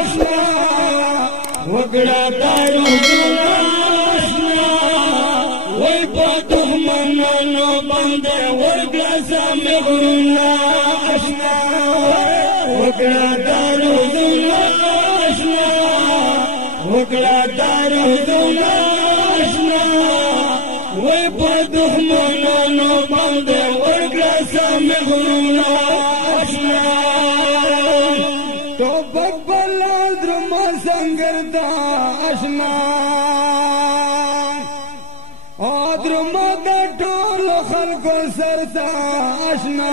اشنا وکړه دروزونه اشنا وای په دښمنانو باندې ورکړه سمې غرونه اشنا وکړه دروزونه اشنا وکړه دروزونه اشنا وای په دښمنانو باندې ورکړه سمې غرونه اشنا توبک بلا درم سنگر دا اشنا درم دا ټول خلکو سرتا اشنا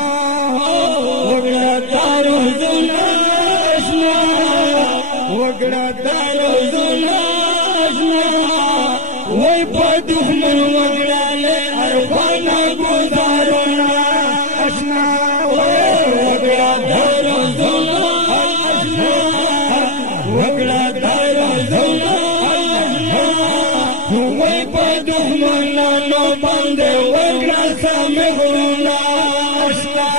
وګړه تارو زنا اشنا وګړه تارو زنا اشنا وای په دښمن وګړه له اروانا گزارونه اشنا وګړه تارو زنا وکړه دروزونه وای په دښمنانو باندې ورکړه سمې غرونه اشنا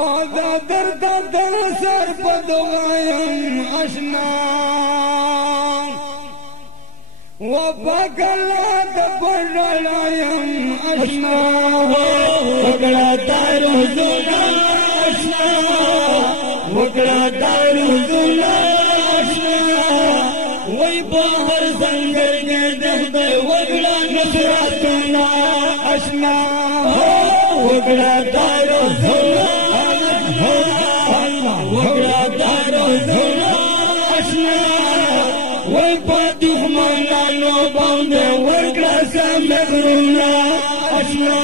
او دا درد در سر په دغایم اشنا و پکلا د پړلایم اشنا وکړه دروزونه اشنا وکړه دروزونه اشنا وای بهر زنګر کې دهده وکړه نصرتونه اشنا وکړه دروزونه وکړه دروزونه اشنا وای په دښمنانو باندې ورکړه سمې غرونه اشنا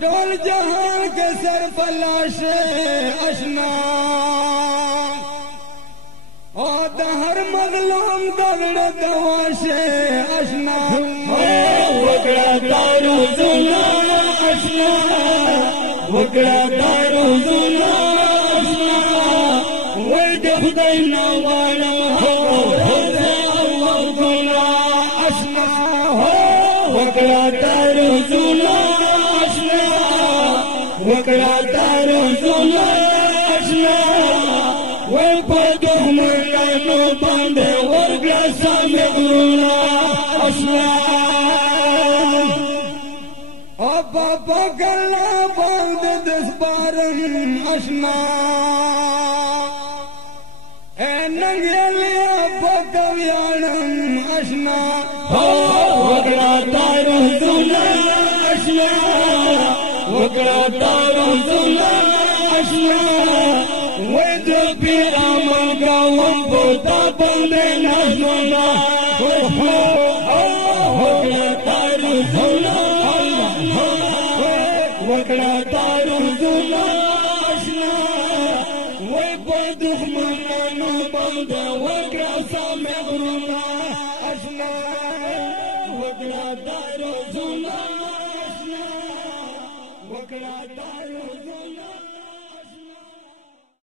ټول جهان کے سر پلاش اشنا او د هر مظلوم دغړ دواش اشنا وکړه دروزونه اشنا وکړه دروزونه اشنا وای د خدای نه واړم الله ګنا اشنا وکړه دروزونه وکړه دروزونه اشنا وای په دښمنانو باندې ورکړه سمې غرونه اشنا او په ګلا باندې د سپارم اشنا ننګلیا په کویانم اشنا وکړه دروزونه اشنا وکړه دروزونه اشنا وای د پیر عمل کوم په تا باندې نازونه وکړه دروزونه وکړه دروزونه اشنا وای په دښمنانو باندې